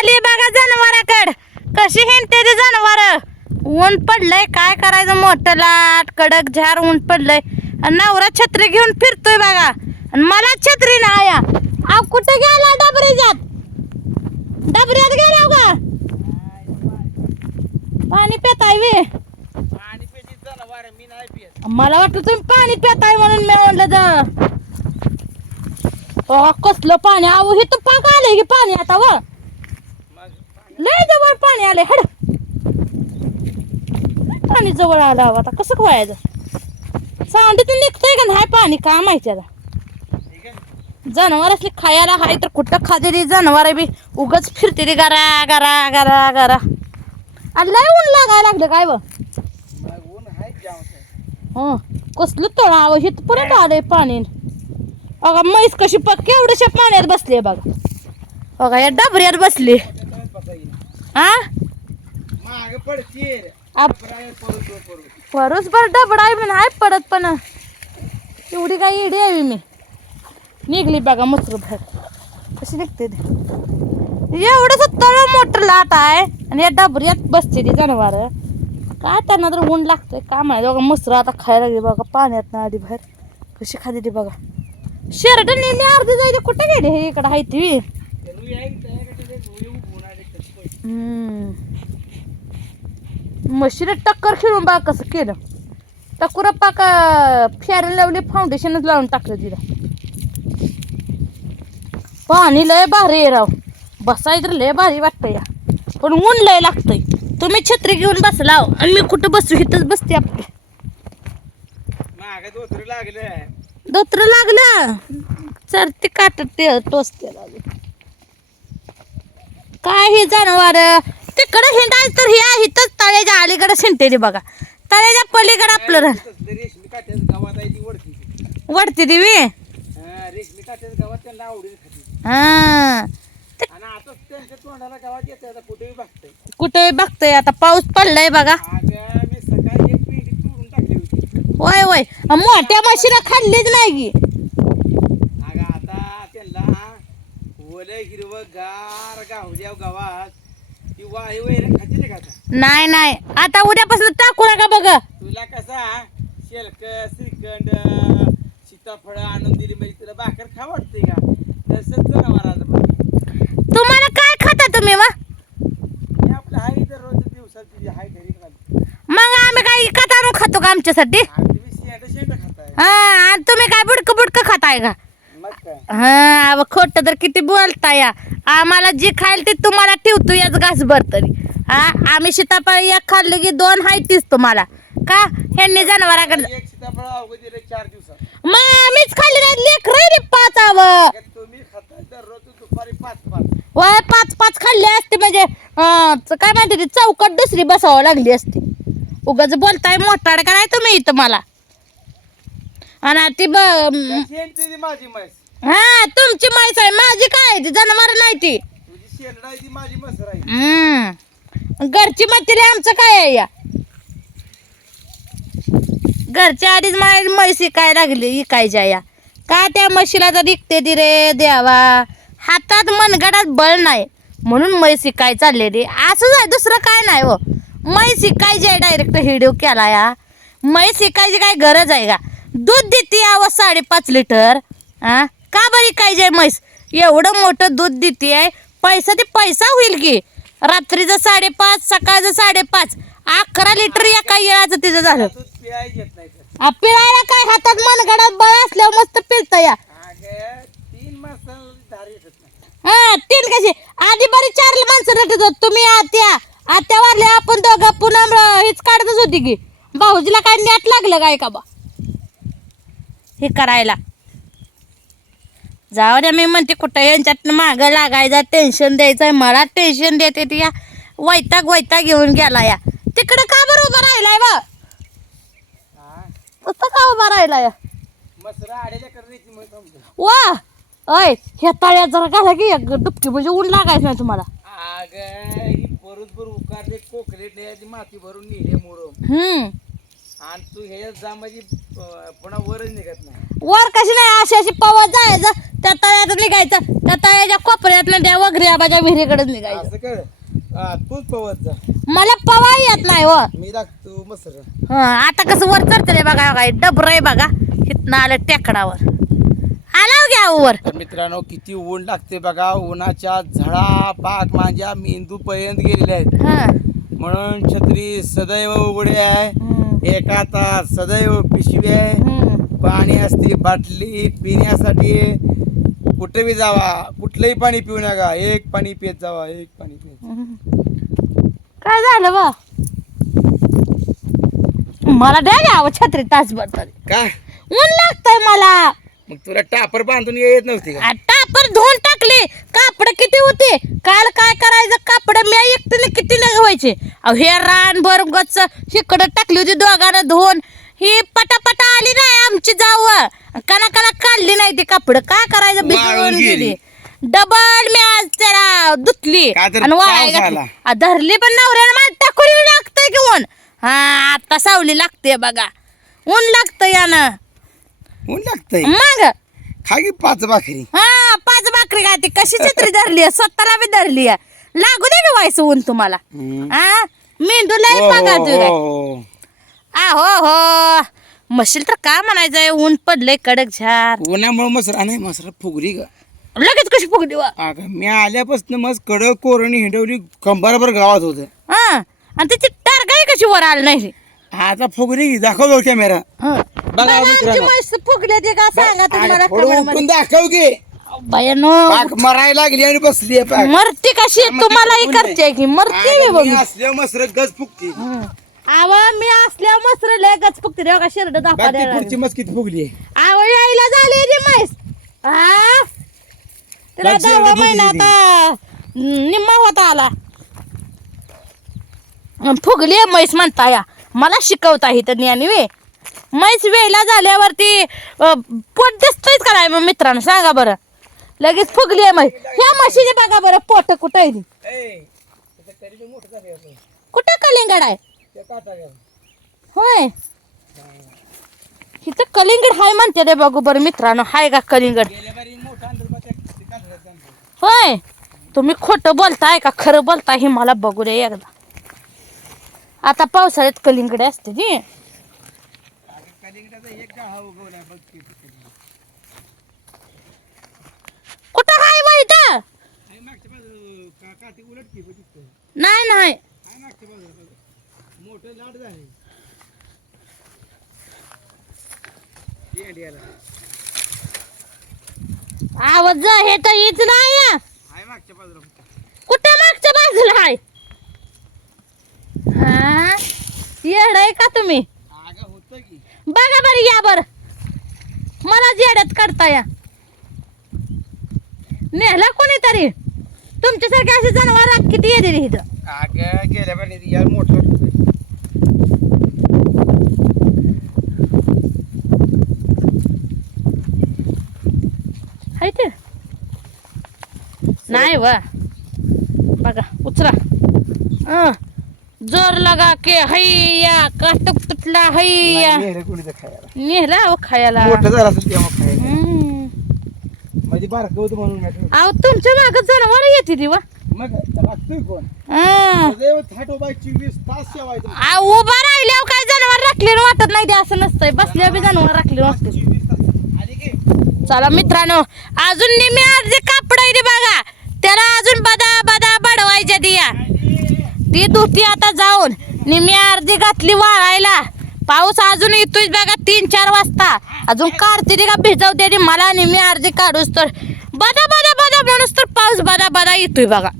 आली बघा जनावराकड. कशी हिंडते ती जनावर? ऊन पडलंय काय करायचं मोठं लाट कडक झार ऊन पडलंय. आणि नवरा छत्री घेऊन फिरतोय बघा. आणि मला छत्री ना आया अहो कुठे गेला डबरीजात डबऱ्यात गेला का पाणी पेताय वे मला वाटलं तुम्ही पाणी पेताय म्हणून मी म्हणलं जा कसलं पाणी? अहो हे तर पाक आलंय की पाणी आता व? लय जवळ पाणी आले हड. पाणी जवळ आलं हवं आता कसं व्हायचं सांडीतून निघतंय का नाही पाणी? का माहिती आता. जनावर असली खायला हाय तर कुठं खाते जनावर बी? उगच फिरते रे गरा गरा गरा गरा. आणि लय ऊन लागायला लागलं काय बघ हो, कसलं तळावं हे तर परत आलंय पाणी अगं म्हैस कशी पक्की एवढ्याशा पाण्यात बसली बघा. बघा या डबऱ्यात बसली. हा परस बर डबडा आहे पण आहे पडत पण. एवढी काय इडी आहे मी. निघली बघा मसरू बाहेर. कशी निघते ते? एवढंच तळ मोठं लाट आहे. आणि या डबऱ्यात बसते ती जनावर. काय त्यांना तर ऊन लागतंय काय माहिती? बघा मसरू आता खायला लागली बघा पाण्यात ना आधी बाहेर. कशी खाते ती बघा. शर्ट नेली अर्धी जायचे. कुठे गेले हे? इकडं आहे ती. म्हशीला टक्कर खेळून बघा कसं केलं. टक्कर पाक फेरन लावली फाउंडेशनच लावून टाकलं तिला. पाणी लय भारी आहे राव. बसायचं तर लय भारी वाटतं या. पण ऊन लय लागतंय. तुम्ही छत्री घेऊन बसला हो, आणि मी कुठं बसू इथंच बसते आपली. दोतरी लागले दोत्र लागलं. चरते काटत ते टोचते लागलं. काय हे जनावर? तिकडं हिंडायचं तर हे आहे तर तळ्याच्या अलीकडं शिंटेली बघा. तळ्याच्या पलीकडं आपलं रान. रेशमी काट्याच गावात आहे ती वडती वडती दिवी? रेशमी काट्याच गावात त्यांना आवडीने खाते. हा. ते आणि आता त्यांच्या तोंडाला गावात येते आता कुठेही बघतंय. कुठं बघतोय आता पाऊस पडलाय बघा. अगं मी सकाळी एक पेंडी तोडून टाकली होती. वय वय मोठ्या म्हशीला खाल्लीच नाही की अगं आता त्यांना गार गावल्या गावात. ती वाही वैरण खाते का आता? नाही नाही. आता उद्यापासून टाकू नका बघा. तुला कसा? शेलक श्रीखंड सीताफळ आणून दिली म्हणजे तुला भाकर खा वाटते का? तसंच जनावराचं तुम्हाला काय खाता तुम्ही वा? हे आपलं हाय तर रोज दिवसाची हाय घरी मग आम्ही काय इकत आणून खातो का आमच्यासाठी? तुम्ही शेंड शेंड खाताय. हा आणि तुम्ही काय बुडकं बुडकं खाताय का? हा अव खोट तर किती बोलता या. आम्हाला जे खायला ते तुम्हाला ठेवतो याच घासभर तरी. हा आम्ही सीताफळ एक खाल्लं की दोन हाय तीच तुम्हाला. का? ह्यांनी जनावराकडे एक सीताफळ अवघड दिले चार दिवसात. मग आम्हीच खाल्ली नाही लेकर रे पाच आव तुम्ही दुपारी पाच पाच. वय पाच पाच खाल्ले असते म्हणजे अं, च- काय म्हणते ती चौकट दुसरी बसावं लागली असती. उगाच बोलताय मोठाड का नाही तुम्ही इथं मला. आणि ती ब म- शेंड ती माझी म्हैस. हा तुमची माहिती आहे माझी काय ती? जनावर नाही ती. तुझी शेंड आहे ती माझी मसर आहे. हम्म. घरची म्हणते आमचं काय आहे या? घरच्या आधीच माझी म्हैस काय लागली इकायच्या या. का त्या म्हशीला तर इकते ती रे देवा? हातात मनगडात बळ नाही. म्हणून म्हैस इकाय चालले रे असंच आहे दुसरं काय नाही हो. म्हैस इकायची आहे डायरेक्ट हिडिओ केला या. म्हैस इकायची काय गरज आहे का? दूध देते यावं साडेपाच लिटर. हा का बरं इकायची आहे म्हैस? एवढं मोठं दूध देते आहे पैसा ते पैसा होईल की. रात्रीचं साडेपाच सकाळचं साडेपाच अकरा लिटर एका येळाचं तिचं झालं. पिळायला आ, काय हातात मनगडात बळ असल्यावर मस्त पिळतं या. तीन माणसं नाही. हा तीन कशी? आधी बरी चार माणसं रटत होत. तुम्ही आत्या आत्या वारल्या आपण दोघं पुन्हा हीच काढतच होती की. भाऊजीला काय नेट लागलं काय का बा? हे करायला. जाऊ द्या मी म्हणते कुठं यांच्यात मागं लागायचं टेन्शन द्यायचं मला टेन्शन देते ती या. वैताग वैताग घेऊन गेला या. तिकडं का बरं उभा राहिलाय बा हा तसं का उभा राहिला या वा! अय ह्या तळ्यात जरा घाला की एक डुबकी म्हणजे ऊन लागायचं नाही तुम्हाला. अगं ही उकारले माती भरून नेले मोडून हम्म. आणि तू ह्याच्यात जा म्हणजे पुन्हा वरच निघत नाही. वर कशी नाही अशी अशी पवत जायचं त्या तळ्यात निघायचं त्या तळ्याच्या कोपऱ्यात त्या वगैरे आबाच्या विहिरीकडेच निघायचं. असं कर हा, तूच पवत जा. मला पवा येत नाही व मी लागतो मसर. हं, आता कसं वर चढतले बघा काय डबर आहे बघा. इथनं आलं टेकडावर. आला घ्या वर. तर मित्रांनो किती ऊन लागते बघा. उन्हाच्या झळा पाक माझ्या मेंदू पर्यंत गेलेल्या आहेत. हं. म्हणून छत्री सदैव उघडे आहे. हं. एका तास सदैव पिशवी आहे. हं. पाणी असते बाटली पिण्यासाठी. कुठे बी जावा कुठलंही पाणी पिऊ नका एक पाणी पित जावा एक पाणी पित काय झालं बा? मला द्या घ्यावं छत्री तासभर तरी. काय? ऊन लागतंय मला. मग तुला टापर बांधून येत नव्हती का? टापर धुवून टाकले. कापड किती होते? काल काय करायचं? कापड मी एकटीने किती व्हायचे अहो हे रान भर गच्च हिकडं टाकली होती दोघांना धुवून. ही पटापटा आली नाही आमची जाव. कना कना काढली नाही ती कापड. काय करायचं? भिजवून वाळून गेली. डबल मी आज त्याला धुतली. आणि वाळायला धरली पण नवऱ्यानं मला टाकून लागतंय की ऊन. हा आता सावली लागते बघा. ऊन लागतं यानं. ऊन लागतंय? मग? खा की पाच भाकरी. हा पाच भाकरी काय ती कशी छत्री धरली? स्वतःला बी धरली लागू दे का व्हायचं ऊन तुम्हाला. हा मेंदू लय बघा हो, हो. आ हो हो मशील तर काय म्हणायचंय? ऊन पडलंय कडक झार उन्हामुळे मसरा नाही मसरा फुगली का लगेच कशी फुगली वा? अगं मी आल्यापासून मस्त कडक कोरणी हिंडवली कंबारभर गावात होत. हा. आणि त्याची टारगाई कशी वर आली नाही? आता फुगली की दाखव बघ कॅमेरा हं. बघा बघा आमची मित्रांनो. म्हैस फुगली ते का? सांगा तुम्हाला अरे, थोडं comment उठून मध्ये. दाखव की. बायानो. पाक मरायला लागली आणि बसली मरती कशी तुम्हालाही फुगून करते की मरती बघ. मसर गज फुगती. आव मी असल्या मसर लगच फुगते रे का शिरड दाखवा बाकी पुढची फुगली आहे आव यायला झाली रे म्हैस. हा तिला बाकी दहावा महिना फुगली आता निम्मा होता आला. फुगली आहे म्हैस म्हणता या. मला शिकवता इथं ज्ञानी वे. म्हैस वेळेला झाल्यावरती अं, पोट दिसतंयच का नाही मग मित्रांनो? सांगा बरं. लगेच फुगली आहे म्हैस. ह्या म्हशीने बघा बरं पोट कुठं आहे ती? ए, त्याचं करिबी मोठं झालंय आता. कुठं कलिंगड आहे. होय. इथं कलिंगड हाय म्हणते रे बघू बरं मित्रांनो हाय का कलिंगड? गेल्या बारी मोठा अंदरबाच्या ते काढलं त्यांचं. होय. तुम्ही खोटं बोलताय का? खरं बोलताय हे मला बघू दे एकदा. आता पावसाळ्यात कलिंगडे असते नी अगं, कलिंगडाचा एक गाळा उगवलाय बघ की. कुठं हाय बा इथं? आणि मागच्या बाजू का- काठी उलट की बघ तिथं. नाही नाही आहे मागच्या बाजूला बघ. मोठं लाट झाले. आवाज जा हे तर हीच नाही मागच्या बाजूला. कुठं? मागच्या बाजूला आहे? हा? येड आहे का तुम्ही? बघा बरं या बर. मला जेड्यात काढता या. नेहला कोणीतरी? तुमच्यासारखे असे जनावर किती येते इथं? अगं गेल्या बारी यार मोठं ते. नाही वा. बघा उचला. अं, जोर लगा के हैया काटक तुटला हैया. नेहला हो खायला. म्हणजे. अहो तुमच्या माग जनावर येते ती वा. मग लागतोय कोण? अं. सदैव थाट उभा राहिल्यावर काय जनावर राखलेलं वाटत नाही ते असं नसतंय. बसल्यावर बी जनावर राखलेलं वाटतं चला मित्रांनो अजून निम्मी अर्धी कापड आहे रे बघा. त्याला अजून बदा बदा बडवायच्या दिया. ती धुती आता जाऊन निम्मी अर्धी घातली वाळायला. पाऊस अजून येतोय बघा तीन चार वाजता. अजून काढते ती का भिजवते मला निम्मी अर्धी काढूस तर बदा बदा बदा म्हणूस तर पाऊस बदा बदा येतोय बघा.